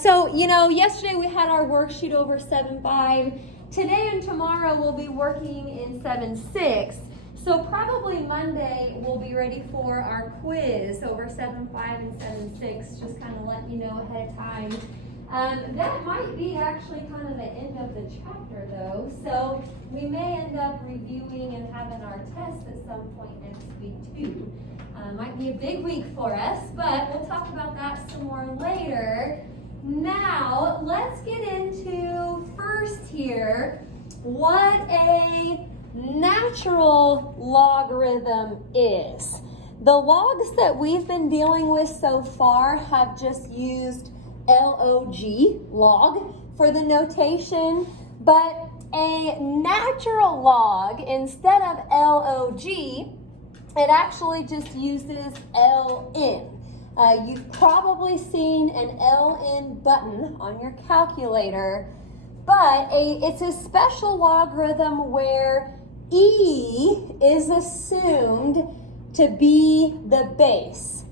So, yesterday we had our worksheet over 7.5. Today and tomorrow we'll be working in 7.6. So probably Monday we'll be ready for our quiz over 7.5 and 7.6. Just kind of let you know ahead of time. That might be actually kind of the end of the chapter though. So we may end up reviewing and having our test at some point next week too. Might be a big week for us, but we'll talk about that some more later. Now, let's get into first here what a natural logarithm is. The logs that we've been dealing with so far have just used log, log, for the notation, but a natural log, instead of log, it actually just uses ln. You've probably seen an ln button on your calculator, but it's a special logarithm where e is assumed to be the base.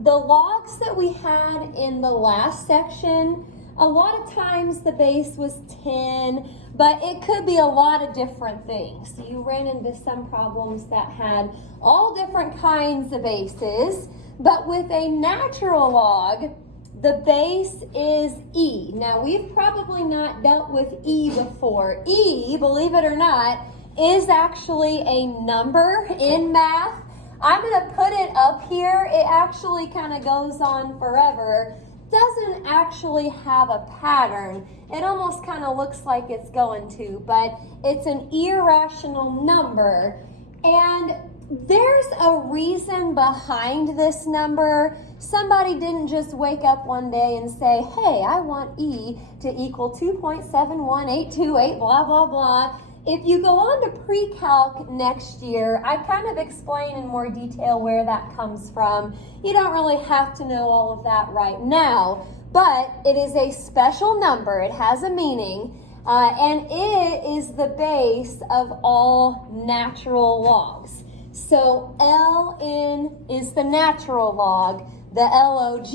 The logs that we had in the last section, a lot of times the base was 10, but it could be a lot of different things. You ran into some problems that had all different kinds of bases. But with a natural log, the base is e. Now, we've probably not dealt with e before. E, believe it or not, is actually a number in math. I'm going to put it up here. It actually kind of goes on forever. Doesn't actually have a pattern. It almost kind of looks like it's going to, but it's an irrational number. And there's a reason behind this number. Somebody didn't just wake up one day and say, hey, I want e to equal 2.71828, blah, blah, blah. If you go on to pre-calc next year, I kind of explain in more detail where that comes from. You don't really have to know all of that right now, but it is a special number. It has a meaning, and it is the base of all natural logs. So ln is the natural log. The log,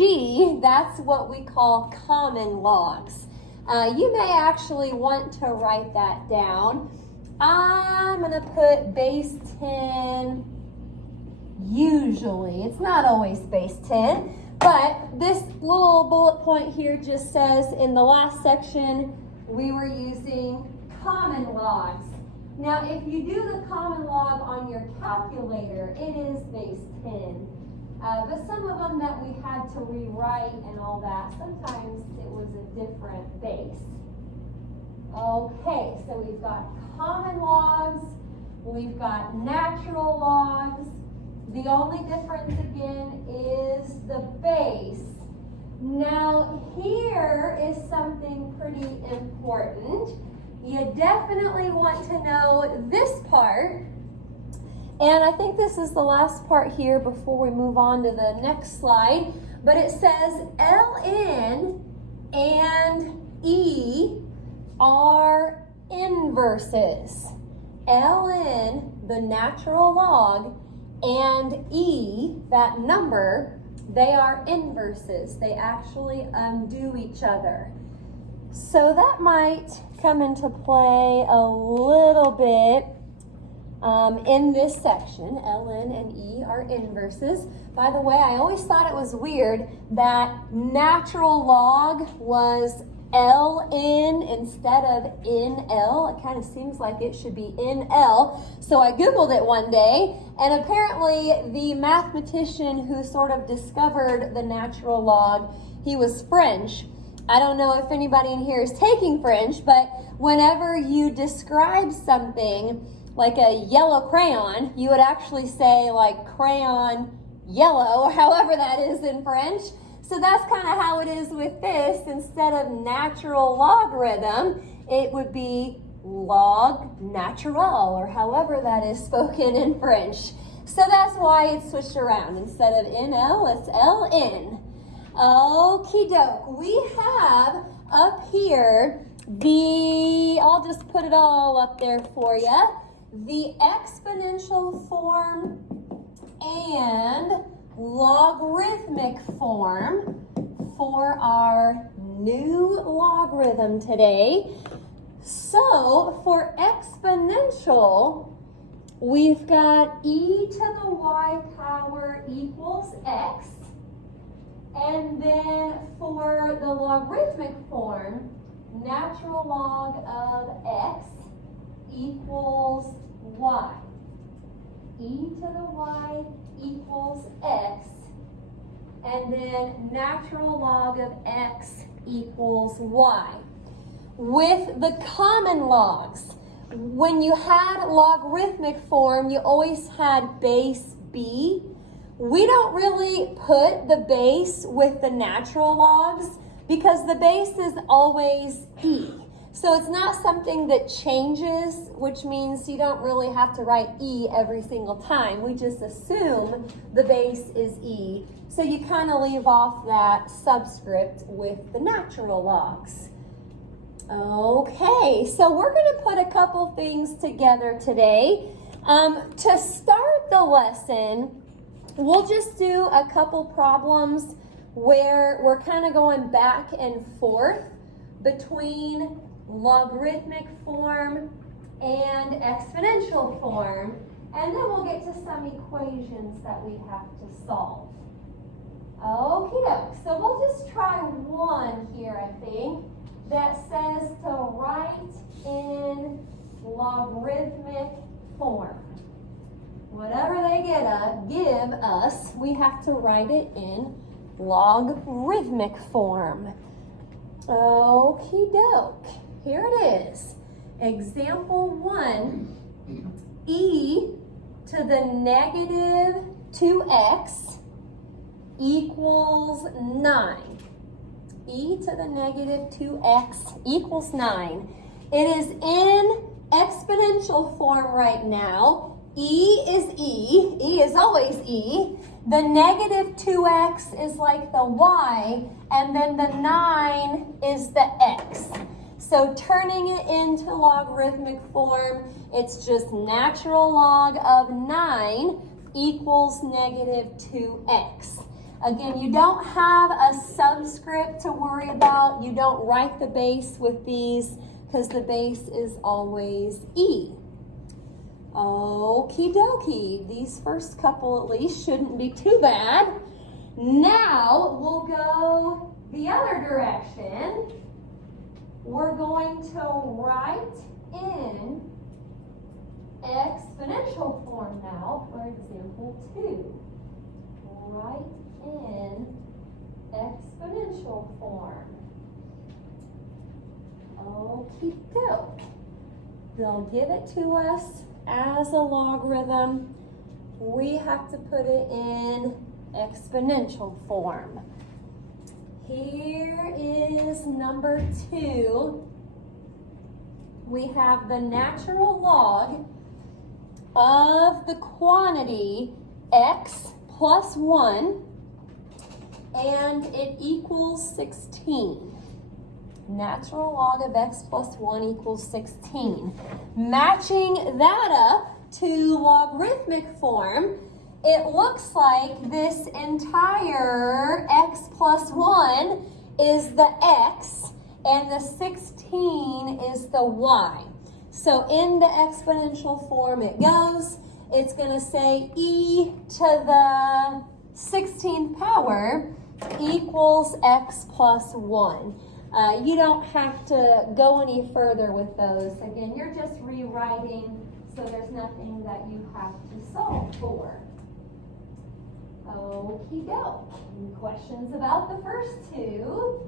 that's what we call common logs. You may actually want to write that down. I'm going to put base 10 usually. It's not always base 10, but this little bullet point here just says in the last section we were using common logs. Now, if you do the common log on your calculator, it is base 10. But some of them that we had to rewrite and all that, sometimes it was a different base. Okay, so we've got common logs, we've got natural logs. The only difference again is the base. Now, here is something pretty important. You definitely want to know this part, and I think this is the last part here before we move on to the next slide, but it says ln and e are inverses. ln, the natural log, and e, that number, they are inverses. They actually undo each other. So that might come into play a little bit in this section. ln and e are inverses. By the way, I always thought it was weird that natural log was ln instead of nl. It kind of seems like it should be nl. So I Googled it one day, and apparently the mathematician who sort of discovered the natural log, he was French. I don't know if anybody in here is taking French, but whenever you describe something like a yellow crayon, you would actually say like crayon yellow, or however that is in French. So that's kind of how it is with this. Instead of natural logarithm, it would be log natural, or however that is spoken in French. So that's why it's switched around. Instead of NL, it's LN. Okie doke. We have up here I'll just put it all up there for you, the exponential form and logarithmic form for our new logarithm today. So for exponential, we've got e to the y power equals x. And then for the logarithmic form, natural log of x equals y. E to the y equals x. And then natural log of x equals y. With the common logs, when you had logarithmic form, you always had base b. We don't really put the base with the natural logs because the base is always e. So it's not something that changes, which means you don't really have to write e every single time. We just assume the base is e. So you kind of leave off that subscript with the natural logs. Okay, so we're going to put a couple things together today. To start the lesson, we'll just do a couple problems where we're kind of going back and forth between logarithmic form and exponential form, and then we'll get to some equations that we have to solve. Okie doke, so we'll just try one here, I think, that says to write in logarithmic form. Whatever they give us, we have to write it in logarithmic form. Okie doke, here it is. Example 1, e to the negative 2x equals 9. E to the negative 2x equals 9. It is in exponential form right now. E is E. E is always E. The negative 2x is like the y, and then the 9 is the x. So turning it into logarithmic form, it's just natural log of 9 equals negative 2x. Again, you don't have a subscript to worry about. You don't write the base with these because the base is always e. Okie dokie. These first couple at least shouldn't be too bad. Now we'll go the other direction. We're going to write in exponential form now for example 2. Write in exponential form. Okie doke. They'll give it to us as a logarithm. We have to put it in exponential form. Here is number 2. We have the natural log of the quantity x plus 1, and it equals 16. Natural log of x plus 1 equals 16. Matching that up to logarithmic form, it looks like this entire x plus 1 is the x, and the 16 is the y. So in the exponential form it goes. It's going to say e to the 16th power equals x plus 1. You don't have to go any further with those. Again, you're just rewriting, so there's nothing that you have to solve for. Okie doke. Any questions about the first two?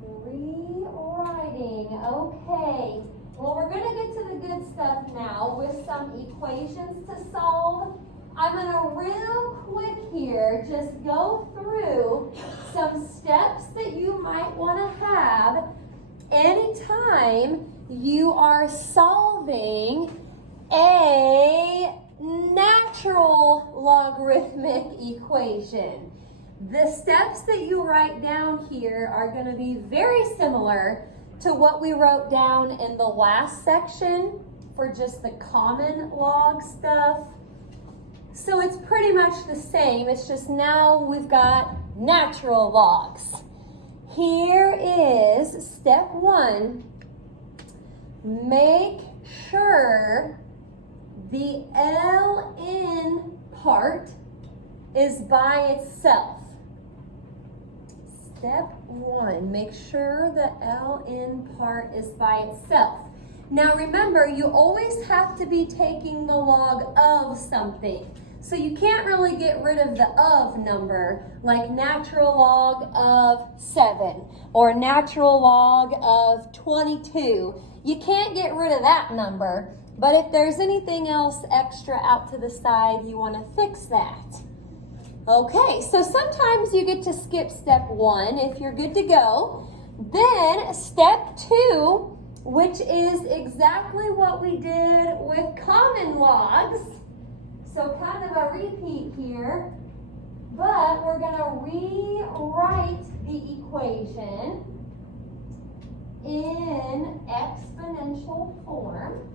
Rewriting. Okay. Well, we're going to get to the good stuff now with some equations to solve. I'm going to real quick here just go through some steps that you might want to have anytime you are solving a natural logarithmic equation. The steps that you write down here are going to be very similar to what we wrote down in the last section for just the common log stuff. So it's pretty much the same. It's just now we've got natural logs. Here is step 1. Make sure the ln part is by itself. Step 1, make sure the ln part is by itself. Now remember, you always have to be taking the log of something. So you can't really get rid of the of number, like natural log of 7 or natural log of 22. You can't get rid of that number, but if there's anything else extra out to the side, you want to fix that. Okay, so sometimes you get to skip step 1 if you're good to go. Then step 2, which is exactly what we did with common logs. So kind of a repeat here, but we're going to rewrite the equation in exponential form.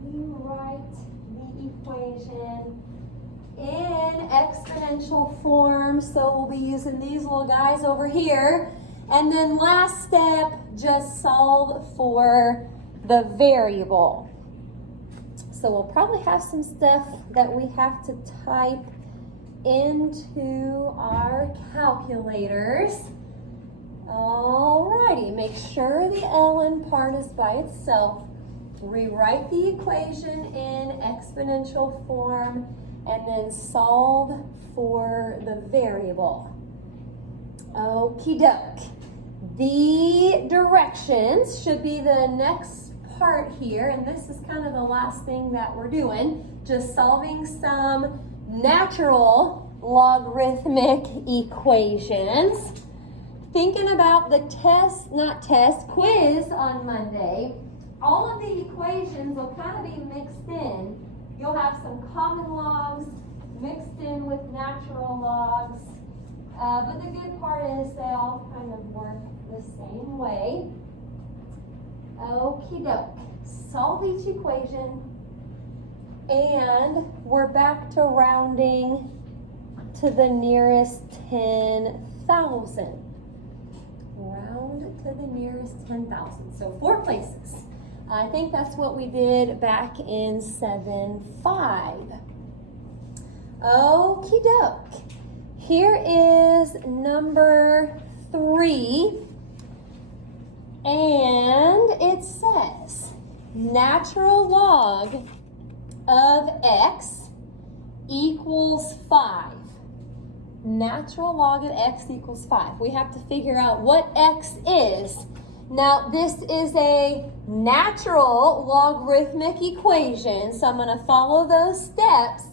Rewrite the equation in exponential form. So we'll be using these little guys over here. And then last step, just solve for the variable. So we'll probably have some stuff that we have to type into our calculators. Alrighty, make sure the ln part is by itself. Rewrite the equation in exponential form and then solve for the variable. Okie doke. The directions should be the next part here, and this is kind of the last thing that we're doing, just solving some natural logarithmic equations. Thinking about the quiz on Monday, all of the equations will kind of be mixed in. You'll have some common logs mixed in with natural logs, but the good part is they all kind of work the same way. Okie doke. Solve each equation, and we're back to rounding to the nearest 10,000. Round to the nearest 10,000. So 4 places. I think that's what we did back in 7-5. Okie doke. Here is number 3. And it says natural log of x equals 5. Natural log of x equals 5. We have to figure out what x is. Now, this is a natural logarithmic equation, so I'm going to follow those steps.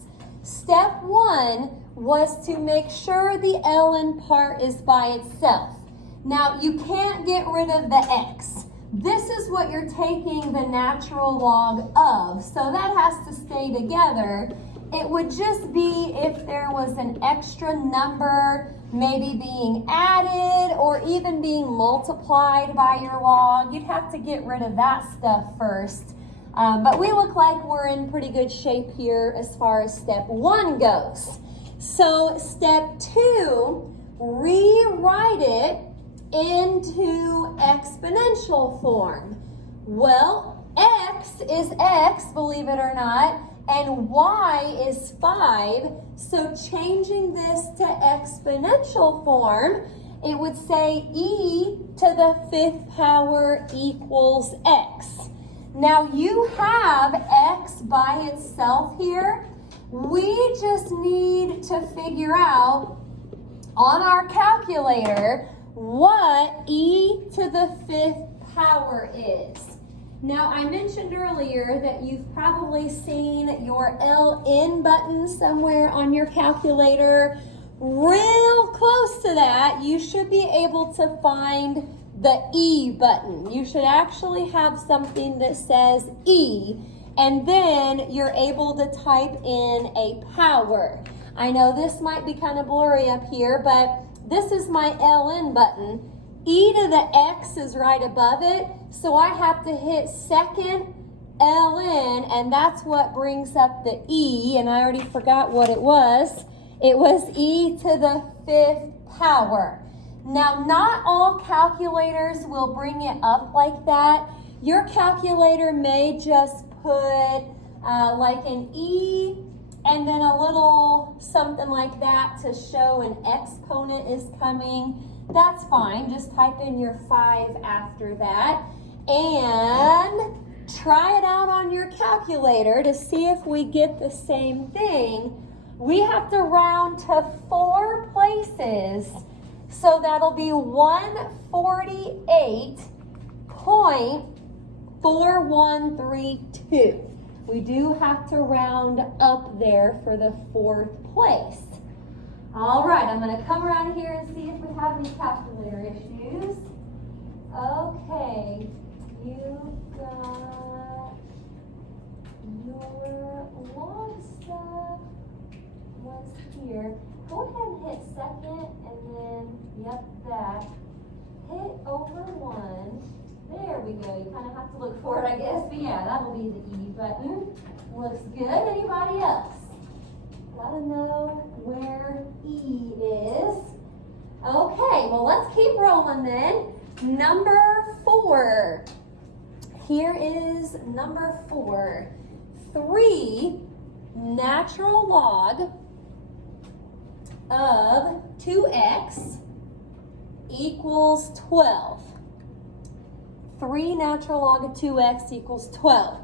Step 1 was to make sure the ln part is by itself. Now, you can't get rid of the x. This is what you're taking the natural log of, so that has to stay together. It would just be if there was an extra number maybe being added or even being multiplied by your log. You'd have to get rid of that stuff first. But we look like we're in pretty good shape here as far as step 1 goes. So step 2, rewrite it into exponential form. Well, x is x, believe it or not, and y is 5. So changing this to exponential form, it would say e to the 5th power equals x. Now you have x by itself here. We just need to figure out on our calculator what e to the 5th power is. Now, I mentioned earlier that you've probably seen your LN button somewhere on your calculator. Real close to that, you should be able to find the E button. You should actually have something that says E, and then you're able to type in a power. I know this might be kind of blurry up here, but this is my LN button. E to the X is right above it, so I have to hit second LN, and that's what brings up the E, and I already forgot what it was. It was E to the 5th power. Now, not all calculators will bring it up like that. Your calculator may just put like an E and then a little something like that to show an exponent is coming. That's fine. Just type in your 5 after that and try it out on your calculator to see if we get the same thing. We have to round to 4 places, so that'll be 148.4132. We do have to round up there for the 4th place. All right, I'm going to come around here and see if we have any calculator issues. Okay, you got your long stuff was here. Go ahead and hit second and then, yep, that. Hit over 1. There we go. You kind of have to look for it, I guess. But yeah, that'll be the E button. Looks good. Anybody else? Let them know where E is. Okay, well, let's keep rolling then. Number 4. Here is number 4. 3 natural log of 2x equals 12. 3 natural log of 2x equals 12.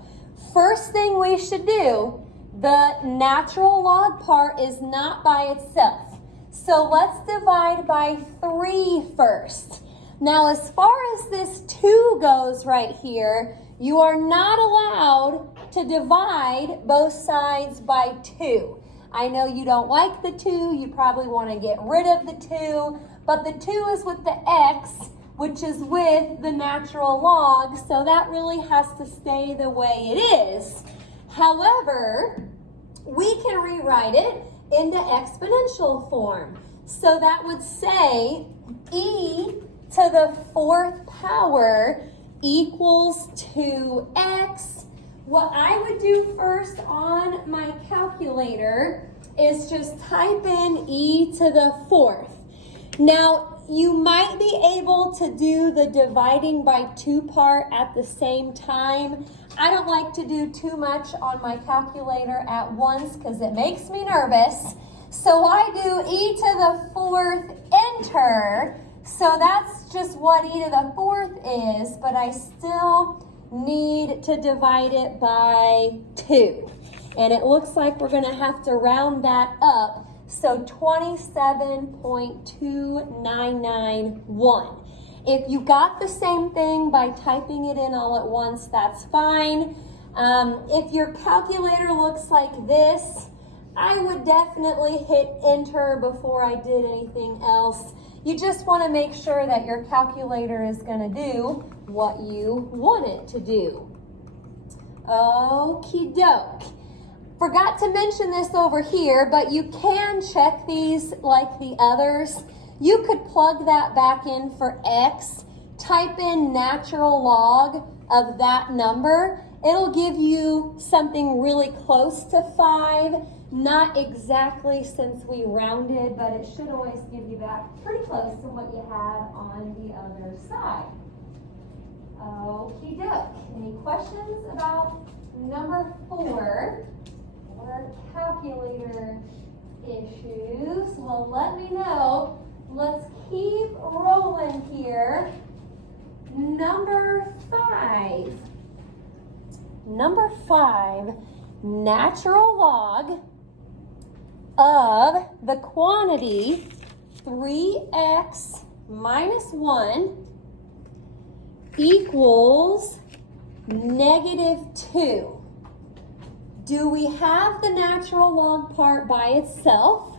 First thing we should do, the natural log part is not by itself. So let's divide by 3 first. Now, as far as this 2 goes right here, you are not allowed to divide both sides by 2. I know you don't like the 2. You probably want to get rid of the 2. But the 2 is with the x, which is with the natural log, so that really has to stay the way it is. However, we can rewrite it into exponential form. So that would say e to the 4th power equals 2x. What I would do first on my calculator is just type in e to the 4th. Now, you might be able to do the dividing by 2 part at the same time. I don't like to do too much on my calculator at once because it makes me nervous. So I do e to the 4th, enter. So that's just what e to the 4th is, but I still need to divide it by 2. And it looks like we're going to have to round that up. So 27.2991. If you got the same thing by typing it in all at once, that's fine. If your calculator looks like this, I would definitely hit enter before I did anything else. You just want to make sure that your calculator is going to do what you want it to do. Okie doke. Forgot to mention this over here, but you can check these like the others. You could plug that back in for x, type in natural log of that number. It'll give you something really close to 5. Not exactly since we rounded, but it should always give you back pretty close to what you had on the other side. Okie doke. Any questions about number 4? Or calculator issues? Well, let me know. Let's keep rolling here. Number 5. Number 5, natural log of the quantity 3x minus 1 equals -2. Do we have the natural log part by itself?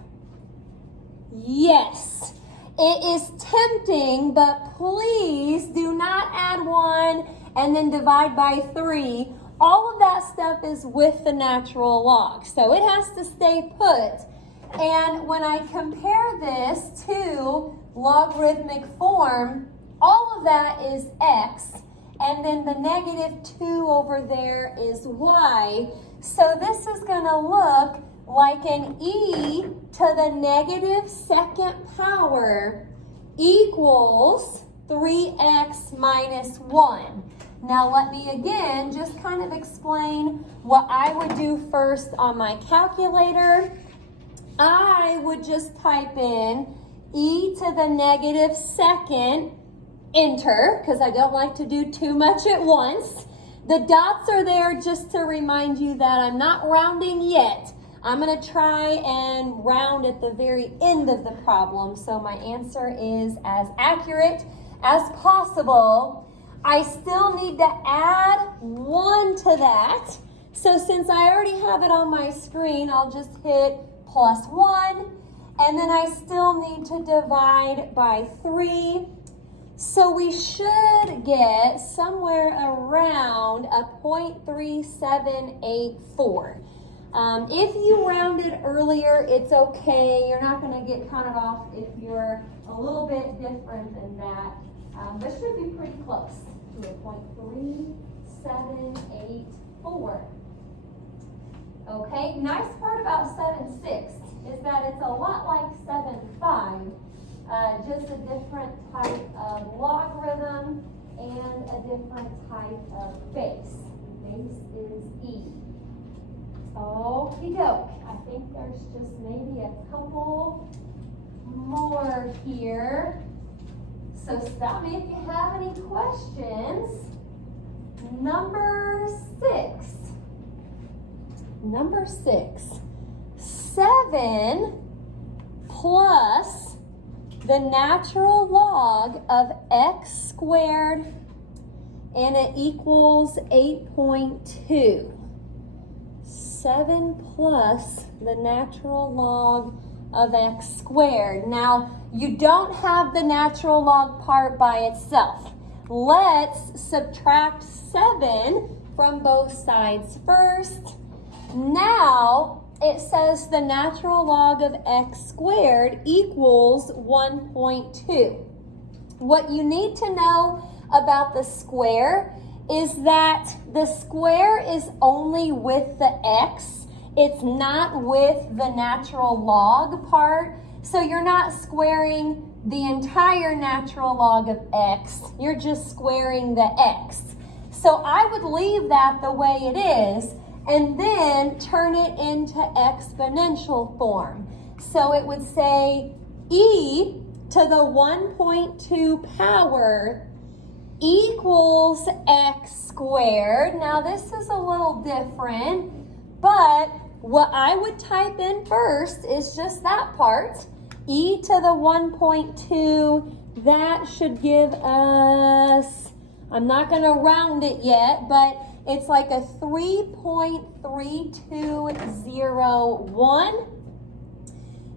Yes. It is tempting, but please do not add 1 and then divide by 3. All of that stuff is with the natural log, so it has to stay put. And when I compare this to logarithmic form, all of that is x, and then the -2 over there is y. So this is going to look like an e to the -2nd power equals 3x minus 1. Now let me again just kind of explain what I would do first on my calculator. I would just type in e to the negative second, enter, because I don't like to do too much at once. The dots are there just to remind you that I'm not rounding yet. I'm going to try and round at the very end of the problem, so my answer is as accurate as possible. I still need to add 1 to that. So since I already have it on my screen, I'll just hit plus 1, and then I still need to divide by 3. So we should get somewhere around a 0.3784. If you rounded earlier, it's okay. You're not going to get counted off if you're a little bit different than that. But should be pretty close to a 0.3784. Okay, nice part about 7/6 is that it's a lot like 7/5. Just a different type of logarithm and a different type of base. Base is e. Okie doke. I think there's just maybe a couple more here. So stop me if you have any questions. Number 6. Number 6. 7 plus the natural log of x squared, and it equals 8.2. 7 plus the natural log of x squared. Now, you don't have the natural log part by itself. Let's subtract 7 from both sides first. Now, it says the natural log of x squared equals 1.2. What you need to know about the square is that the square is only with the x. It's not with the natural log part. So you're not squaring the entire natural log of x. You're just squaring the x. So I would leave that the way it is and then turn it into exponential form. So it would say e to the 1.2 power equals x squared. Now this is a little different, but what I would type in first is just that part. E to the 1.2, that should give us, I'm not going to round it yet, but it's like a 3.3201.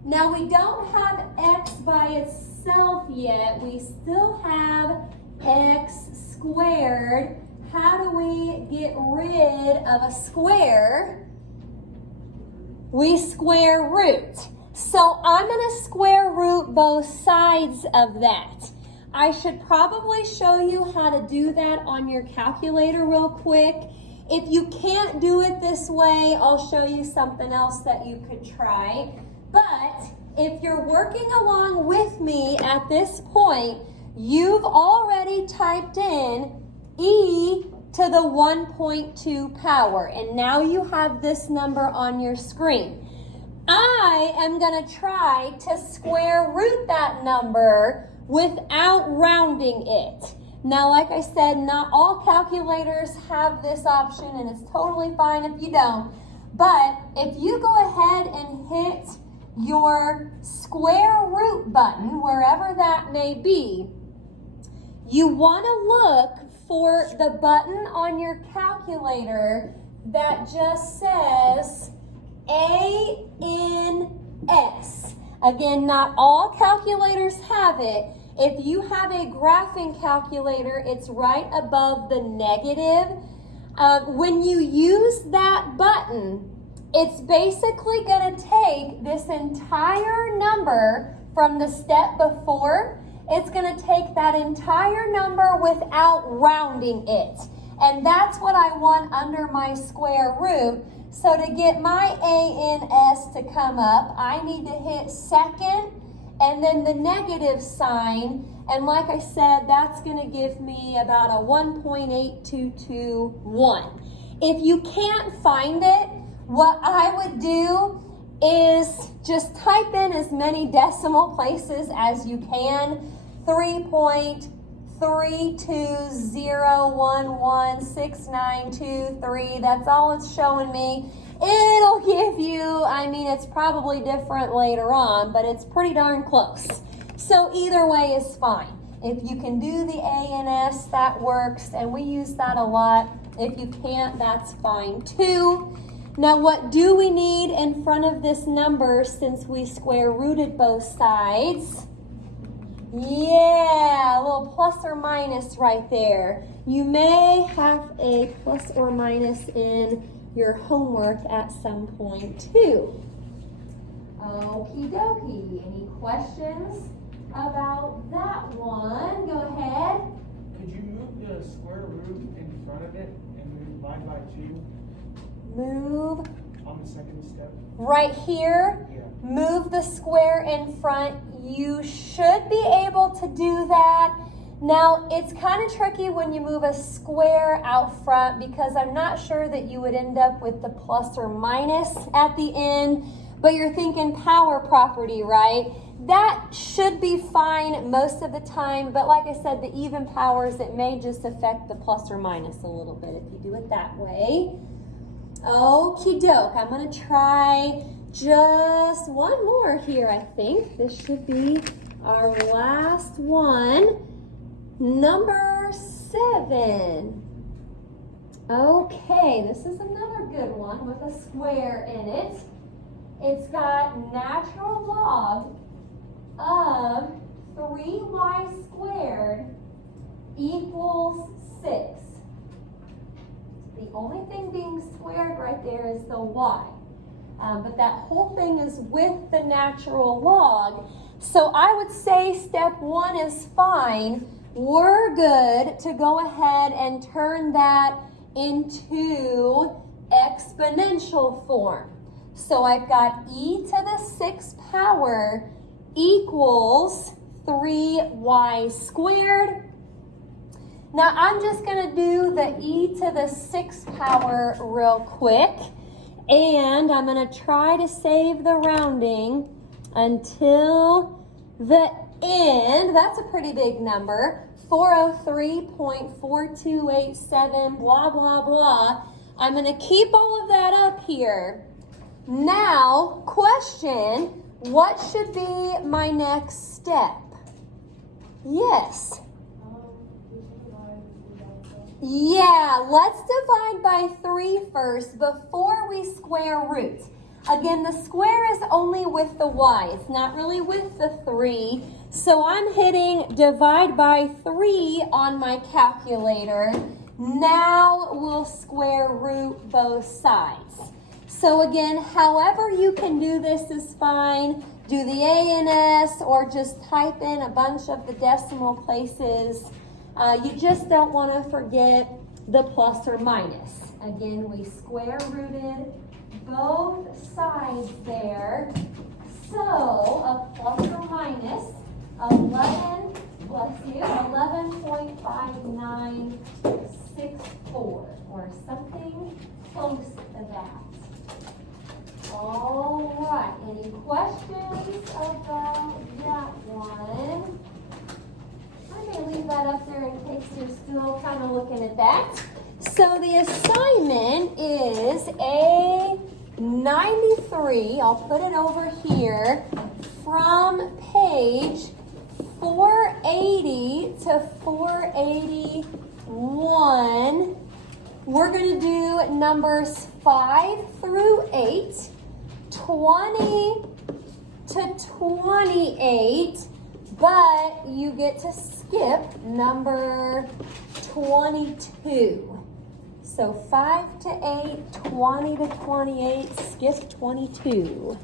Now we don't have x by itself yet. We still have x squared. How do we get rid of a square? We square root. So I'm going to square root both sides of that. I should probably show you how to do that on your calculator real quick. If you can't do it this way, I'll show you something else that you could try. But if you're working along with me at this point, you've already typed in e to the 1.2 power, and now you have this number on your screen. I am going to try to square root that number without rounding it. Now, like I said, not all calculators have this option, and it's totally fine if you don't. But if you go ahead and hit your square root button, wherever that may be, you want to look for the button on your calculator that just says ANS. Again, not all calculators have it. If you have a graphing calculator, it's right above the negative. When you use that button, it's basically going to take this entire number from the step before. It's going to take that entire number without rounding it. And that's what I want under my square root. So to get my ANS to come up, I need to hit second and then the negative sign, and like I said, that's going to give me about a 1.8221. If you can't find it, what I would do is just type in as many decimal places as you can. 3.32011692.3. That's all it's showing me. It'll give you, I mean, it's probably different later on, but it's pretty darn close. So either way is fine. If you can do the A and S, that works, and we use that a lot. If you can't, that's fine too. Now, what do we need in front of this number since we square rooted both sides? Yeah, a little plus or minus right there. You may have a plus or minus in your homework at some point too. Okie dokie. Any questions about that one? Go ahead. Could you move the square root in front of it and divide by 2? Move. On the second step? Right here. Yeah. Move the square in front. You should be able to do that. Now, it's kind of tricky when you move a square out front because I'm not sure that you would end up with the plus or minus at the end, but you're thinking power property, right? That should be fine most of the time, but like I said, the even powers, it may just affect the plus or minus a little bit if you do it that way. Okie doke, I'm going to try just one more here, I think. This should be our last one. Number 7. Okay, this is another good one with a square in it. It's got natural log of 3y squared equals 6. The only thing being squared right there is the y. But that whole thing is with the natural log. So I would say step 1 is fine. We're good to go ahead and turn that into exponential form. So I've got e to the 6th power equals 3y squared. Now I'm just going to do the e to the 6th power real quick. And I'm going to try to save the rounding until the end. That's a pretty big number. 403.4287, blah, blah, blah. I'm going to keep all of that up here. Now, question, what should be my next step? Yes. Yeah, let's divide by 3 first before we square root. Again, the square is only with the y. It's not really with the 3. So I'm hitting divide by 3 on my calculator. Now we'll square root both sides. So again, however you can do this is fine. Do the A and S or just type in a bunch of the decimal places. You just don't want to forget the plus or minus. Again, we square rooted both sides there. So a plus or minus 11, bless you, 11.5964 or something close to that. All right, any questions about that one? I'm going to leave that up there in case you're still kind of looking at that. So the assignment is A93. I'll put it over here from page 480 to 481. We're going to do numbers 5 through 8, 20 to 28, but you get to skip number 22. So 5 to 8, 20 to 28, skip 22.